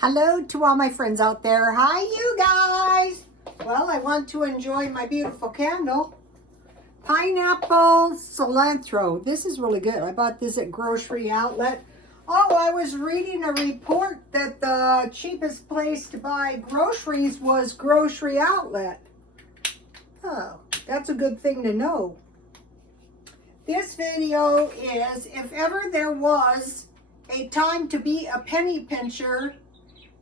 Hello to all my friends out there. Hi, you guys. Well, I want to enjoy my beautiful candle. Pineapple cilantro. This is really good. I bought this at Grocery Outlet. Oh, I was reading a report that the cheapest place to buy groceries was Grocery Outlet. Oh, that's a good thing to know. This video is if ever there was a time to be a penny pincher,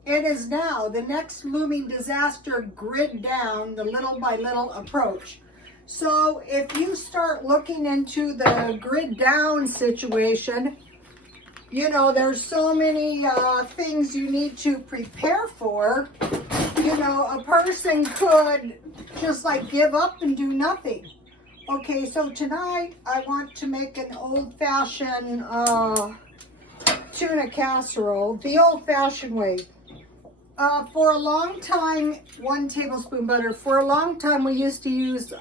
it is now. The next looming disaster, grid down, the little by little approach. So if you start looking into the grid down situation, you know, there's so many things you need to prepare for. You know, a person could just like give up and do nothing. Okay, so tonight I want to make an old-fashioned tuna casserole, the old-fashioned way. For a long time, 1 tablespoon butter. For a long time, we used to use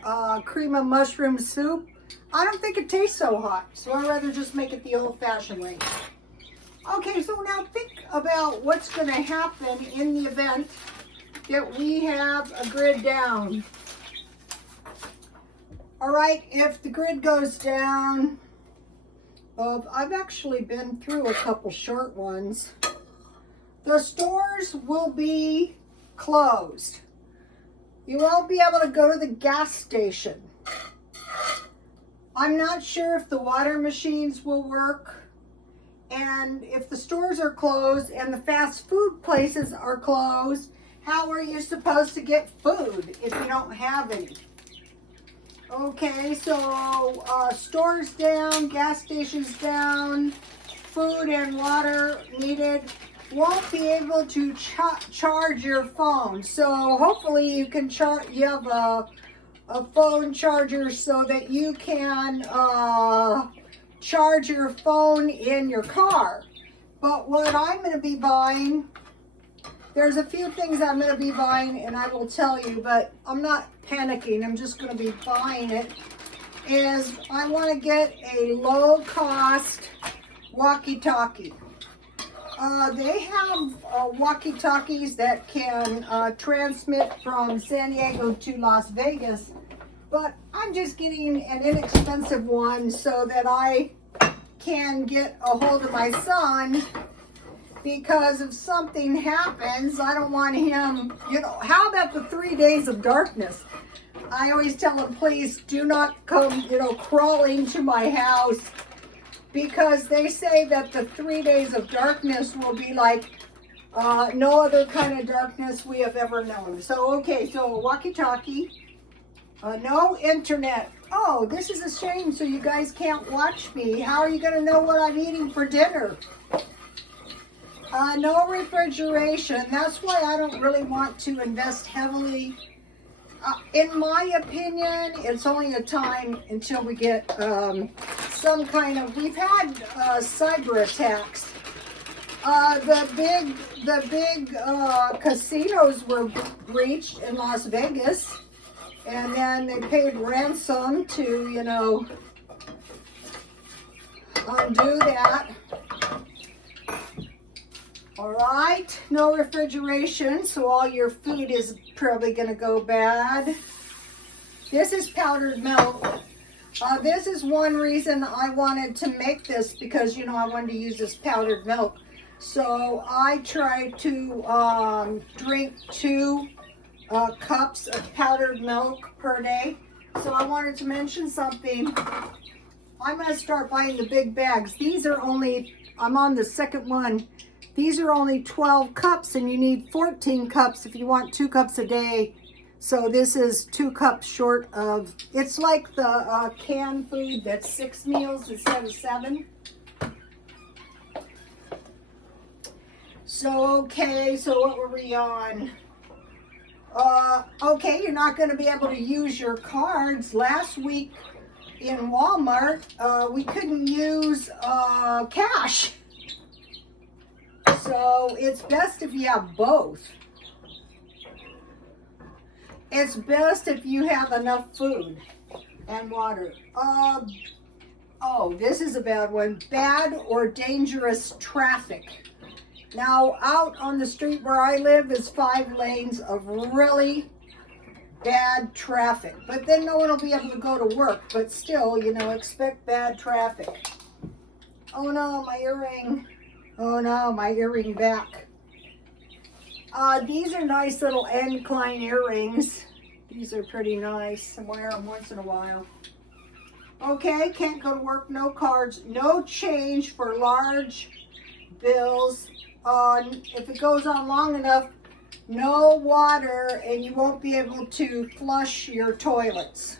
cream of mushroom soup. I don't think it tastes so hot, so I'd rather just make it the old-fashioned way. Okay, so now think about what's going to happen in the event that we have a grid down. All right, if the grid goes down, I've actually been through a couple short ones. The stores will be closed. You won't be able to go to the gas station. I'm not sure if the water machines will work. And if the stores are closed and the fast food places are closed, how are you supposed to get food if you don't have any? Okay, so stores down, gas stations down, food and water needed. Won't be able to charge your phone. So hopefully you can you have a phone charger so that you can charge your phone in your car. But what I'm going to be buying, there's a few things I'm going to be buying and I will tell you, but I'm not panicking. I'm just going to be buying it. Is I want to get a low cost walkie-talkie. They have walkie-talkies that can transmit from San Diego to Las Vegas, but I'm just getting an inexpensive one so that I can get a hold of my son, because if something happens, I don't want him, you know, how about the 3 days of darkness? I always tell him, please do not come, you know, crawling to my house, because they say that the 3 days of darkness will be like no other kind of darkness we have ever known. So, okay, so walkie-talkie, no internet. Oh, this is a shame, so you guys can't watch me. How are you going to know what I'm eating for dinner? No refrigeration. That's why I don't really want to invest heavily. In my opinion, it's only a time until we get some kind of, we've had cyber attacks. The big casinos were breached in Las Vegas, and then they paid ransom to, you know, undo that. All right, no refrigeration, so all your food is probably going to go bad. This is powdered milk. This is one reason I wanted to make this, because, you know, I wanted to use this powdered milk. So I try to drink 2 cups of powdered milk per day. So I wanted to mention something. I'm going to start buying the big bags. These are only, I'm on the second one. These are only 12 cups, and you need 14 cups if you want 2 cups a day. So this is 2 cups short of, it's like the canned food that's 6 meals instead of 7. So, okay, so what were we on? Okay, you're not going to be able to use your cards. Last week in Walmart, we couldn't use cash. So it's best if you have both. It's best if you have enough food and water. Oh, this is a bad one. Bad or dangerous traffic. Now, out on the street where I live is 5 lanes of really bad traffic. But then no one will be able to go to work. But still, you know, expect bad traffic. Oh no, my earring. Oh no, my earring back. These are nice little incline earrings. These are pretty nice. I wear them once in a while. Okay, can't go to work, no cards, no change for large bills. If it goes on long enough, no water, and you won't be able to flush your toilets.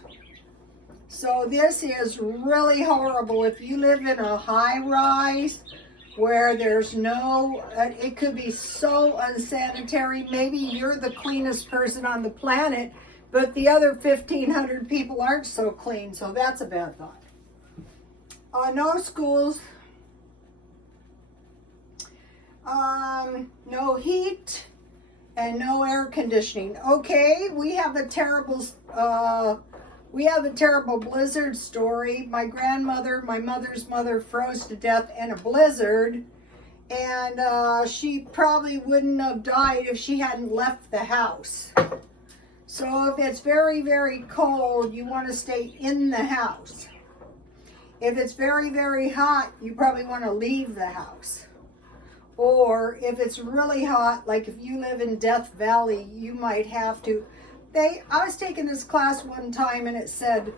So this is really horrible. If you live in a high rise where there's no, it could be so unsanitary. Maybe you're the cleanest person on the planet, but the other 1,500 people aren't so clean, so that's a bad thought. No schools, no heat, and no air conditioning. Okay, we have a terrible blizzard story. My grandmother, my mother's mother, froze to death in a blizzard, and she probably wouldn't have died if she hadn't left the house. So if it's very, very cold, you want to stay in the house. If it's very, very hot, you probably want to leave the house. Or if it's really hot, like if you live in Death Valley, you might have to. I was taking this class one time and it said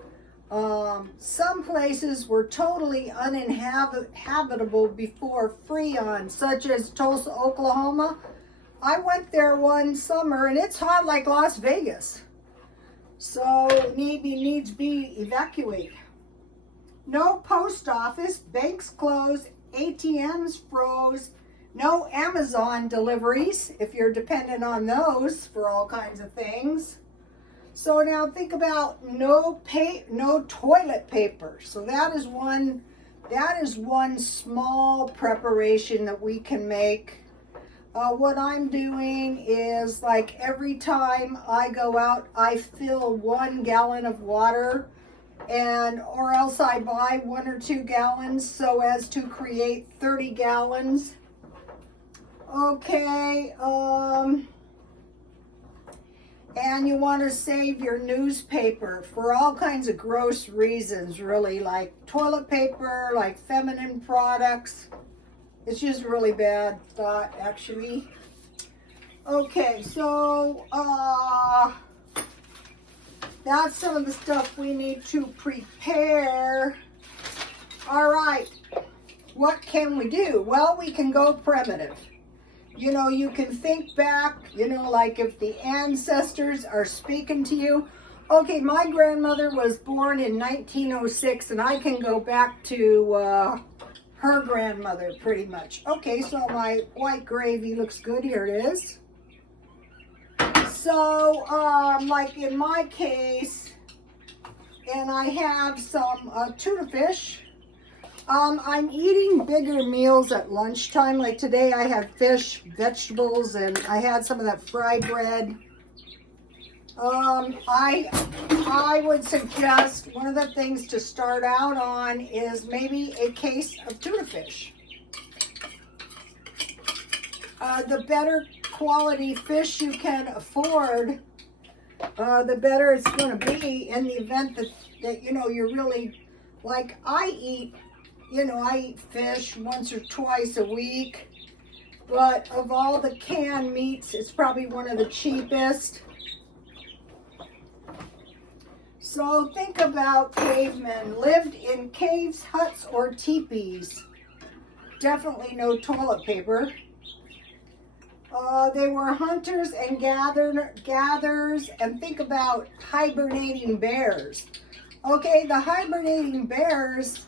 some places were totally uninhabitable before Freon, such as Tulsa, Oklahoma. I went there one summer and it's hot like Las Vegas. So needs be evacuate. No post office, banks closed, ATMs froze, no Amazon deliveries if you're dependent on those for all kinds of things. So now think about no toilet paper. So that is one small preparation that we can make. What I'm doing is, like, every time I go out, I fill 1 gallon of water, or else I buy 1 or 2 gallons so as to create 30 gallons. Okay, and you want to save your newspaper for all kinds of gross reasons, really, like toilet paper, like feminine products. It's just a really bad thought, actually. Okay, so that's some of the stuff we need to prepare. All right, what can we do? Well, we can go primitive. You know, you can think back, you know, like if the ancestors are speaking to you. Okay, my grandmother was born in 1906, and I can go back to her grandmother pretty much. Okay, so my white gravy looks good. Here it is. So, like in my case, and I have some tuna fish. I'm eating bigger meals at lunchtime. Like today I had fish, vegetables, and I had some of that fried bread. I would suggest one of the things to start out on is maybe a case of tuna fish. The better quality fish you can afford, the better it's going to be in the event that you know, you're really, like I eat fish once or twice a week, but of all the canned meats, it's probably one of the cheapest. So think about cavemen, lived in caves, huts, or teepees. Definitely no toilet paper. They were hunters and gatherers, and think about hibernating bears. Okay, the hibernating bears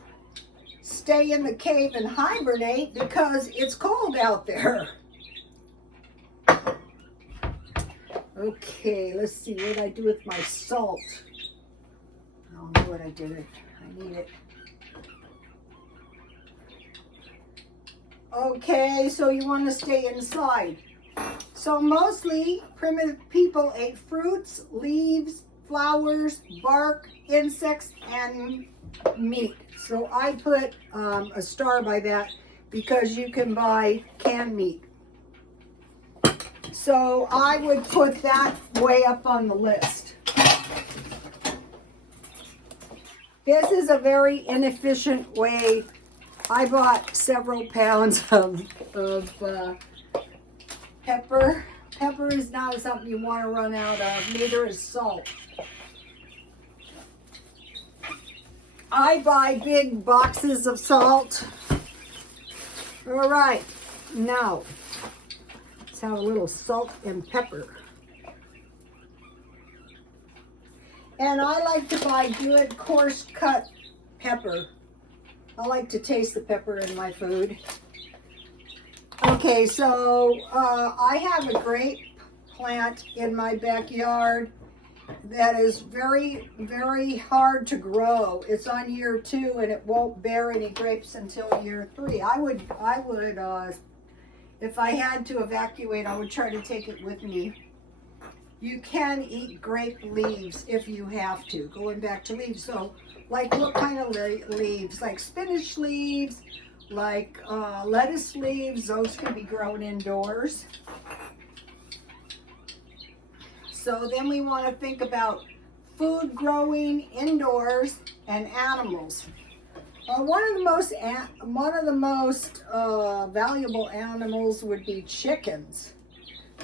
stay in the cave and hibernate because it's cold out there. Okay, let's see what I do with my salt. I don't know what I did. I need it. Okay, so you want to stay inside. So mostly primitive people ate fruits, leaves, flowers, bark, insects, and meat. So I put a star by that because you can buy canned meat. So I would put that way up on the list. This is a very inefficient way. I bought several pounds of pepper. Pepper is not something you want to run out of, neither is salt. I buy big boxes of salt. All right, now let's have a little salt and pepper. And I like to buy good coarse cut pepper. I like to taste the pepper in my food. Okay, so I have a grape plant in my backyard that is very, very hard to grow. It's on year 2 and it won't bear any grapes until year 3. I would, if I had to evacuate, I would try to take it with me. You can eat grape leaves if you have to. Going back to leaves, so like what kind of leaves? Like spinach leaves, like lettuce leaves. Those can be grown indoors. So then we want to think about food growing indoors and animals. One of the most valuable animals would be chickens.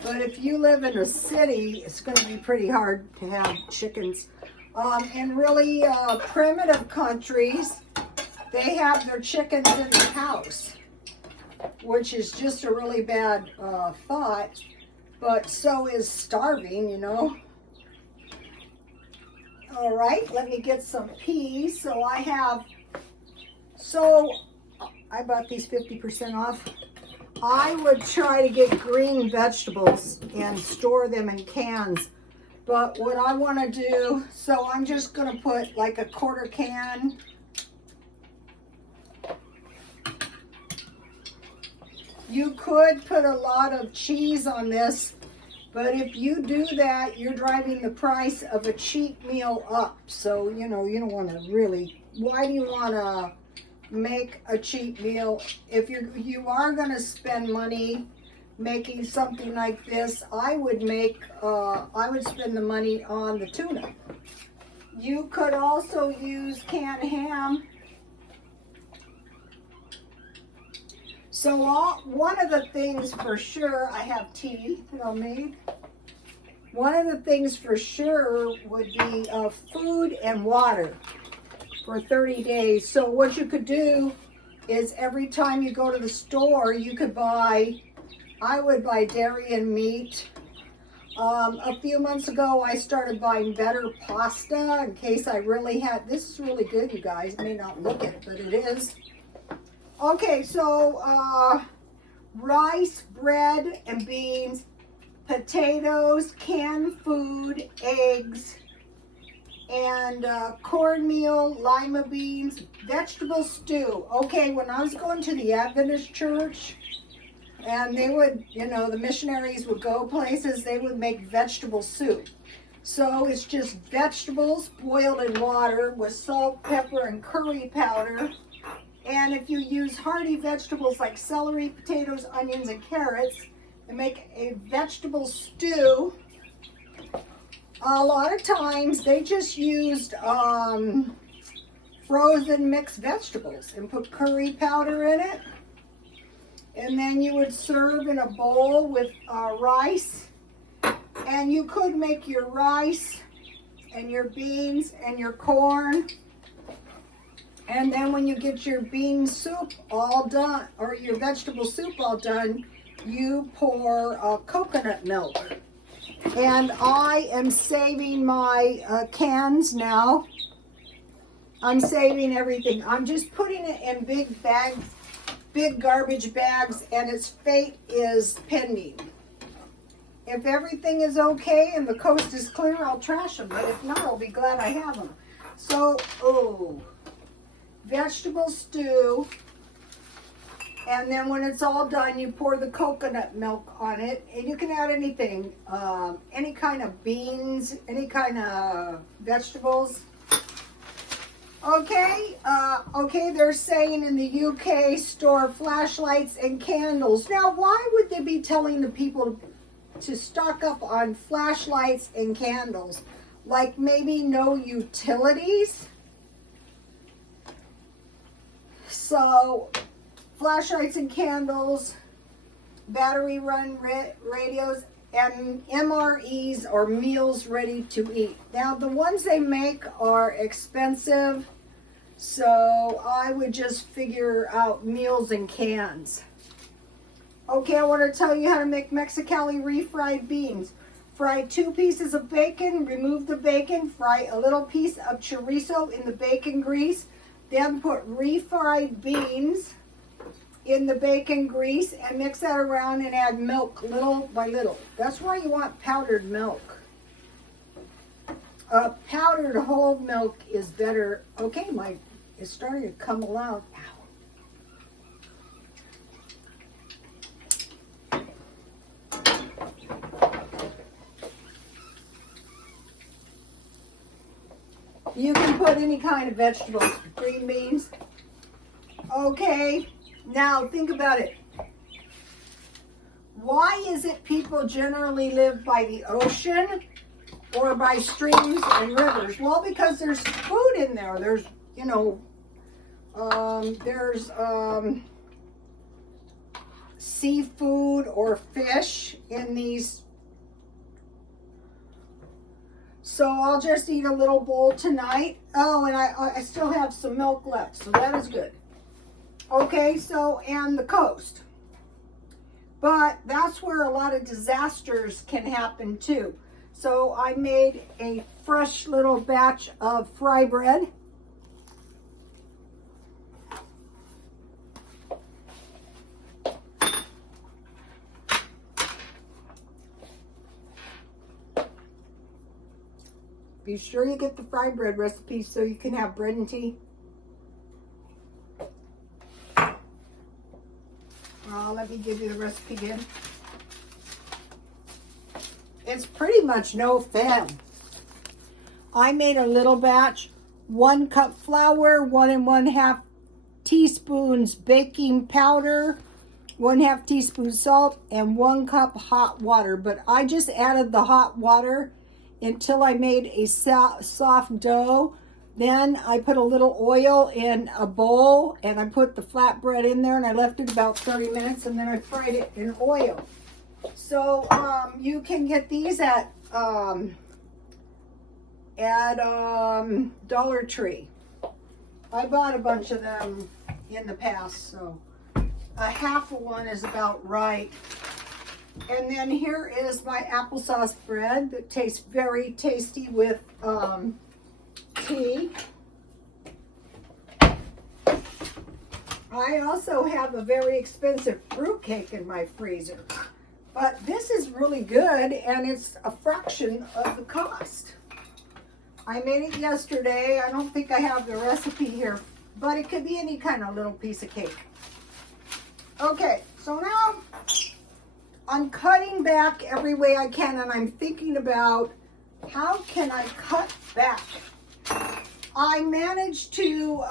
But if you live in a city, it's going to be pretty hard to have chickens. In really primitive countries, they have their chickens in the house, which is just a really bad thought. But so is starving, you know. All right, let me get some peas. So I bought these 50% off. I would try to get green vegetables and store them in cans. But what I want to do, so I'm just going to put like a 1/4 can. You could put a lot of cheese on this, but if you do that, you're driving the price of a cheap meal up. So, you know, you don't want to really, why do you want to make a cheap meal? If you are going to spend money making something like this, I would spend the money on the tuna. You could also use canned ham. So one of the things for sure, I have tea that I'll make. One of the things for sure would be food and water for 30 days. So what you could do is every time you go to the store, you could buy, I would buy dairy and meat. A few months ago, I started buying better pasta in case I really had, this is really good, you guys. It may not look it, but it is. Okay, so rice, bread, and beans, potatoes, canned food, eggs, and cornmeal, lima beans, vegetable stew. Okay, when I was going to the Adventist church, and they would, you know, the missionaries would go places, they would make vegetable soup. So it's just vegetables boiled in water with salt, pepper, and curry powder. And if you use hearty vegetables like celery, potatoes, onions, and carrots, and make a vegetable stew, a lot of times they just used frozen mixed vegetables and put curry powder in it. And then you would serve in a bowl with rice. And you could make your rice and your beans and your corn. And then when you get your bean soup all done, or your vegetable soup all done, you pour coconut milk. And I am saving my cans now. I'm saving everything. I'm just putting it in big bags, big garbage bags, and its fate is pending. If everything is okay and the coast is clear, I'll trash them. But if not, I'll be glad I have them. So, vegetable stew, and then when it's all done, you pour the coconut milk on it, and you can add anything, any kind of beans, any kind of vegetables. Okay, they're saying in the UK, store flashlights and candles. Now, why would they be telling the people to stock up on flashlights and candles, like maybe no utilities. So flashlights and candles, battery run radios, and MREs, or meals ready to eat. Now the ones they make are expensive, so I would just figure out meals in cans. Okay, I want to tell you how to make Mexicali refried beans. Fry 2 pieces of bacon, remove the bacon, fry a little piece of chorizo in the bacon grease, then put refried beans in the bacon grease and mix that around and add milk little by little. That's why you want powdered milk. Powdered whole milk is better. Okay, it's starting to come out. You can put any kind of vegetables, green beans. Okay, now think about it. Why is it people generally live by the ocean or by streams and rivers? Well, because there's food in there. There's, there's seafood or fish in these. So I'll just eat a little bowl tonight. Oh, and I still have some milk left, so that is good. Okay, so, and the coast. But that's where a lot of disasters can happen too. So I made a fresh little batch of fry bread. Be sure you get the fry bread recipe so you can have bread and tea. Let me give you the recipe again. It's pretty much no fun. I made a little batch, 1 cup flour, 1 1/2 teaspoons baking powder, 1/2 teaspoon salt, and 1 cup hot water. But I just added the hot water until I made a soft dough. Then I put a little oil in a bowl and I put the flatbread in there and I left it about 30 minutes and then I fried it in oil. So you can get these at Dollar Tree. I bought a bunch of them in the past, so a half of one is about right. And then here is my applesauce bread that tastes very tasty with tea. I also have a very expensive fruitcake in my freezer, but this is really good and it's a fraction of the cost. I made it yesterday. I don't think I have the recipe here, but it could be any kind of little piece of cake. Okay, so now I'm cutting back every way I can, and I'm thinking about how can I cut back. I managed to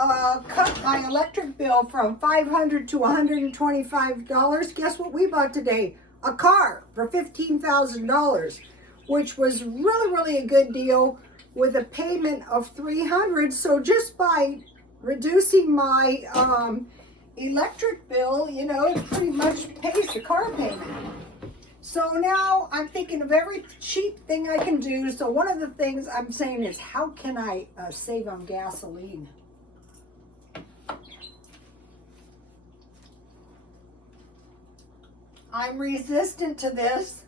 cut my electric bill from $500 to $125. Guess what we bought today? A car for $15,000, which was really a good deal with a payment of $300. So just by reducing my electric bill, it pretty much pays the car payment. So now I'm thinking of every cheap thing I can do. So one of the things I'm saying is, how can I save on gasoline? I'm resistant to this.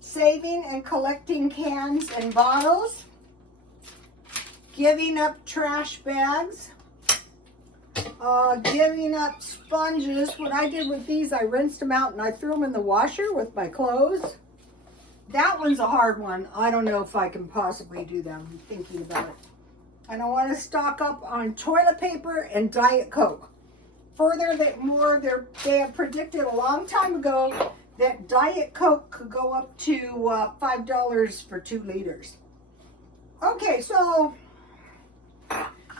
Saving and collecting cans and bottles. Giving up trash bags. Giving up sponges. What I did with these, I rinsed them out and I threw them in the washer with my clothes. That one's a hard one. I don't know if I can possibly do that. I'm thinking about it. And I want to stock up on toilet paper and Diet Coke. Further, they have predicted a long time ago that Diet Coke could go up to $5 for 2 liters. Okay, so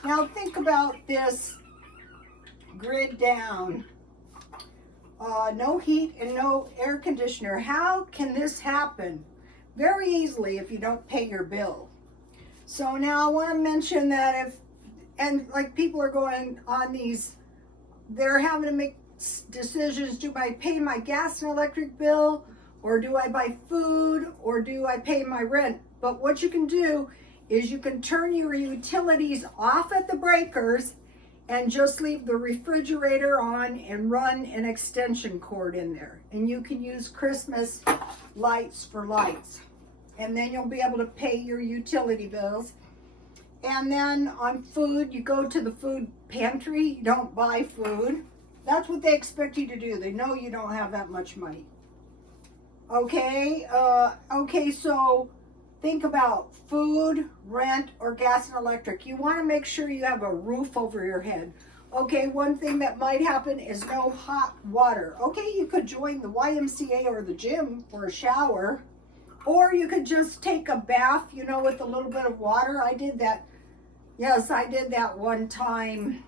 now think about this grid down. no heat and no air conditioner. How can this happen? Very easily if you don't pay your bill. So now I want to mention that and like people are going on these, they're having to make decisions. Do I pay my gas and electric bill, or do I buy food, or do I pay my rent? But what you can do is you can turn your utilities off at the breakers and just leave the refrigerator on and run an extension cord in there. And you can use Christmas lights for lights. And then you'll be able to pay your utility bills. And then on food, you go to the food pantry, you don't buy food. That's what they expect you to do. They know you don't have that much money. Okay, so think about food, rent, or gas and electric. You want to make sure you have a roof over your head. Okay, one thing that might happen is no hot water. Okay, you could join the YMCA or the gym for a shower, or you could just take a bath, you know, with a little bit of water. I did that. Yes, I did that one time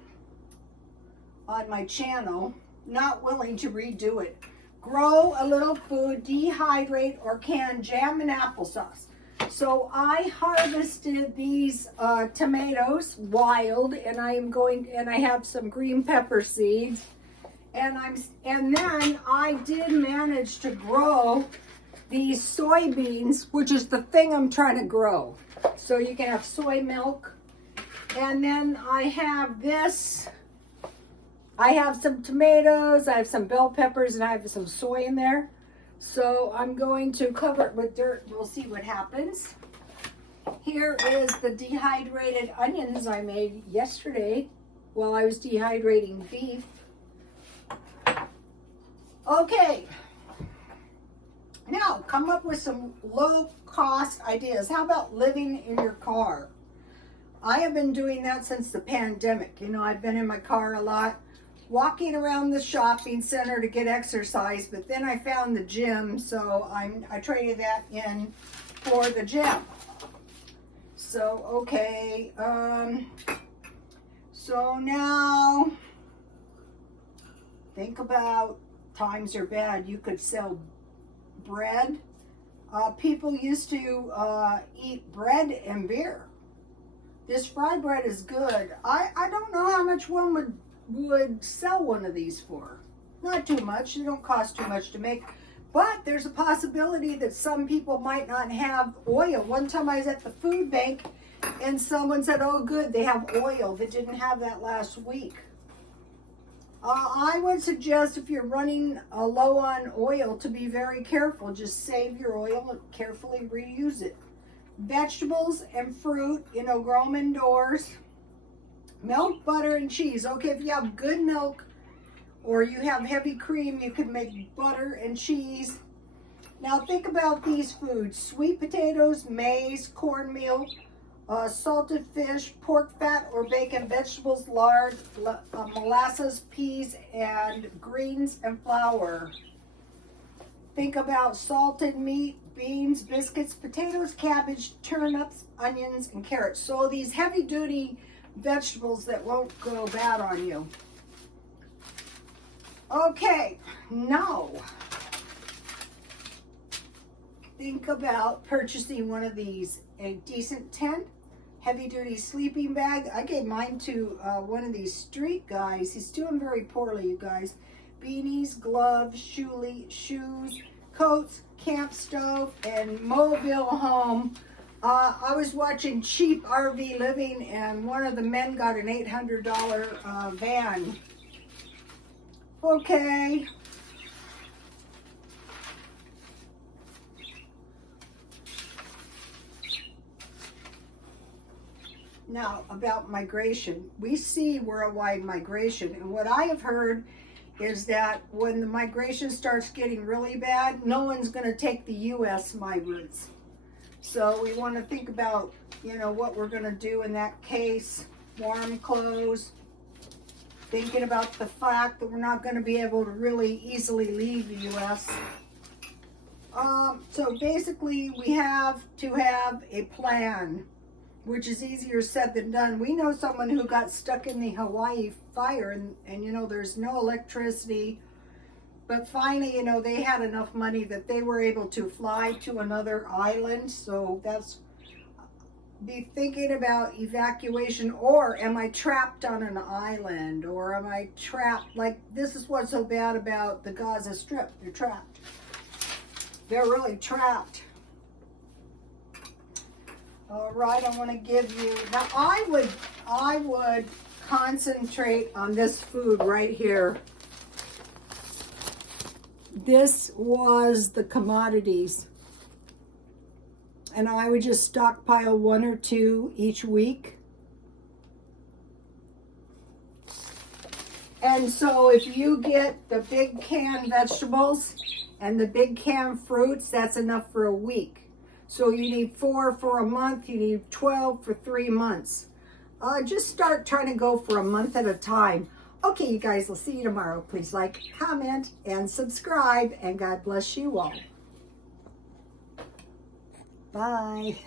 on my channel. Not willing to redo it. Grow a little food, dehydrate, or can jam and applesauce. So I harvested these tomatoes wild, and I have some green pepper seeds, and then I did manage to grow these soybeans, which is the thing I'm trying to grow. So you can have soy milk. And then I have this. I have some tomatoes, I have some bell peppers, and I have some soy in there. So I'm going to cover it with dirt. We'll see what happens. Here is the dehydrated onions I made yesterday while I was dehydrating beef. Okay. Now, come up with some low-cost ideas. How about living in your car? I have been doing that since the pandemic. You know, I've been in my car a lot, walking around the shopping center to get exercise, but then I found the gym, so I traded that in for the gym. So, okay, so now, think about times are bad. You could sell bread. People used to eat bread and beer. This fry bread is good. I don't know how much one would sell one of these for. Not too much. They don't cost too much to make. But there's a possibility that some people might not have oil. One time I was at the food bank and someone said, oh good, they have oil. They didn't have that last week. I would suggest if you're running low on oil to be very careful. Just save your oil and carefully reuse it. Vegetables and fruit, you know, grow them indoors. Milk, butter, and cheese. Okay, if you have good milk or you have heavy cream, you can make butter and cheese. Now think about these foods: sweet potatoes, maize, cornmeal, salted fish, pork fat or bacon, vegetables, lard, molasses, peas, and greens and flour. Think about salted meat, beans, biscuits, potatoes, cabbage, turnips, onions, and carrots. So these heavy-duty vegetables that won't go bad on you. Okay, now think about purchasing one of these. A decent tent, heavy-duty sleeping bag. I gave mine to one of these street guys. He's doing very poorly, you guys. Beanies, gloves, shoes, coats, camp stove, and mobile home. I was watching Cheap RV Living, and one of the men got an $800 van. Okay. Now, about migration. We see worldwide migration, and what I have heard is that when the migration starts getting really bad, no one's going to take the U.S. migrants. So we want to think about, you know, what we're going to do in that case. Warm clothes. Thinking about the fact that we're not going to be able to really easily leave the U.S. So basically, we have to have a plan, which is easier said than done. We know someone who got stuck in the Hawaii fire, and you know, there's no electricity, But finally, you know, they had enough money that they were able to fly to another island. So that's, be thinking about evacuation, or am I trapped on an island, or am I trapped, like this is what's so bad about the Gaza Strip. They're trapped. They're really trapped. All right, I want to give you, now I would concentrate on this food right here. This was the commodities. And I would just stockpile 1 or 2 each week. And so if you get the big canned vegetables and the big canned fruits, that's enough for a week. So you need 4 for a month, you need 12 for 3 months. Just start trying to go for a month at a time. Okay, you guys, I'll see you tomorrow. Please like, comment, and subscribe, and God bless you all. Bye.